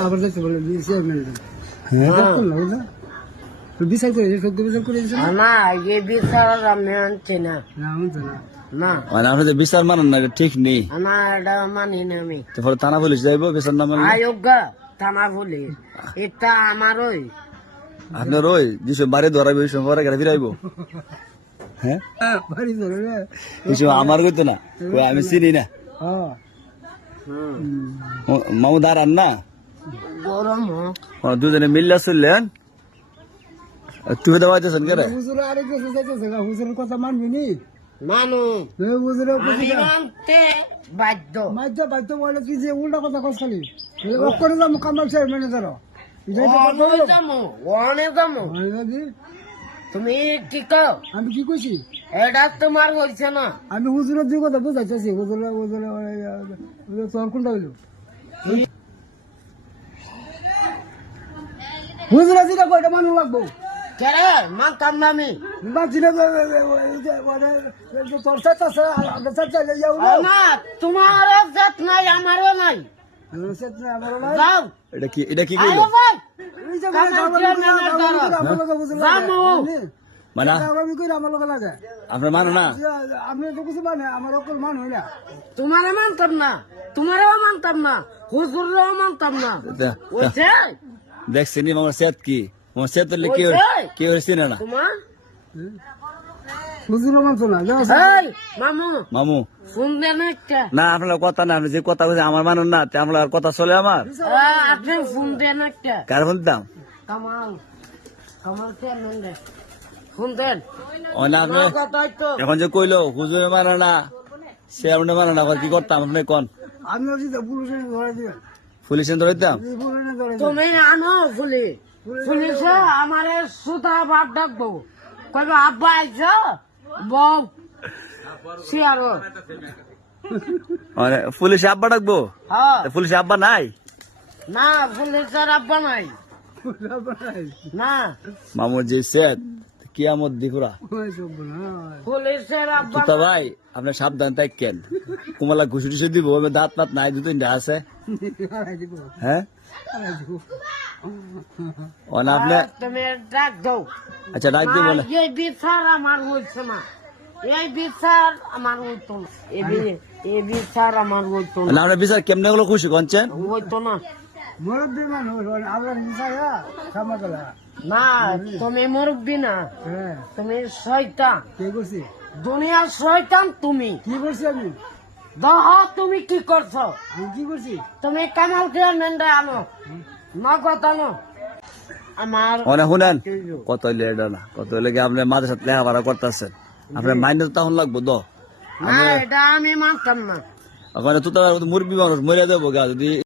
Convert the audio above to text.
আবার যাচ্ছে বলে বিচার করে সত্য বিচার করে না এ বিচার আমি আনছি না না হচ্ছে না না মানে আপনি যে বিচার মানেন না এটা ঠিক নেই না এটা মানি না আমি তো পরে থানা পুলিশ যাইবো বিচার না মানলে আয়োগা থানা পুলিশ এটা আমারই আপনার ওই যেসব বাড়ি ধরাবে ওই সময় পরে ফিরাইবো হ্যাঁ বাড়ি ধরে রে কিছু আমার কইতো না কই আমি চিনি না হ্যাঁ মামু দাঁড়ান না গরম দুজনে মিল্লা চললেন তুই দেওয়াইতেছেন কে রে হুজুর আরেক দেশে যাইতেছে হুজুরের কথা মানবি নি মানু হুজুরের আমি মানতে বাধ্য মাইদ্য বাধ্য বলে কি যে উল্টা কথা কস খালি করে যাবো কামাল সাহেব ম্যানেজার অনেক যাবো তুমি কি কও আমি কি কইছি এটা তোমার হয়েছে না আমি হুজুরের দুই কথা বুঝাইতেছি হুজুরে তোর কোনটা হইল হুজুরা যেটা কয়টা মানুষ লাগবো কেরে মানতাম না আমি না তোমার জাত নাই আমারও নাই যাও এটা কি কইলো মানে আপনার মানো না আপনি তো কিছু মানে আমার অকল মান হয় না তোমারে মানতাম না তোমারও মানতাম না হুজুরও মানতাম না বুঝছে দেখছেন আমার সেত কি আমার সেত কি হয়েছে না তোমার হুজুরও মানতো না এই মামু মামু ফোন দেন একটা না আপনার কথা না আপনি যে কথা বলছেন আমার মানুষ না আপনার কথা চলে আমার আপনি ফোন দেন একটা কার ফোন দিতাম কামাল কামাল চেয়ারম্যান দে ফোন দেন আপনি কথাই তো এখন যে কইলো হুজুরে মানে না সে আপনি মানে না কি করতাম আপনি কোন আমি পুলিশে ধরে দিবেন পুলিশে ধরে দিতাম পুলিশে ধরে তুমি আনো পুলিশে আমারে সুতা বাপ ডাকবো কইব আব্বা আইছ বউ সিয়ারো পুলিশে আব্বা ডাকবো হ্যাঁ পুলিশে আব্বা নাই না পুলিশের আব্বা নাই না মামু যে সেট কিয়ামত দিকুরা পুলিশের আব্বা তো ভাই আপনি সাবধান থাকেন কুমালা ঘুষি টুসি দিব দাঁত পাত নাই দু তিনটা আছে হ্যাঁ আপনি তুমি ডাক দাও আচ্ছা ডাক দিব বলে এই বিচার আমার হইছে না এই বিচার আমার হইতো না এই বিচার আমার হইতো না না আপনার বিচার কেমনে গুলো খুশি করছেন হইতো না মুরব্বী মানুষ আমরা মিশাইয়া সামাতলা না তুমি মুরব্বী না হ্যাঁ তুমি শয়তান কে করছি দুনিয়ার শয়তান তুমি কি করছি আমি দহ তুমি কি করছো আমি কি করছি তুমি কামাল চেয়ারম্যানটা আনো নগদ আনো আমার শুনেন কত হইলে এটা না কত হইলে কি আপনি মাঝে সাথে লেখাপড়া করতেছেন আপনার মাইন্ড তখন লাগবো তো না এটা আমি মানতাম না ওখানে তো মুরব্বী মানুষ মরে দেবো গা যদি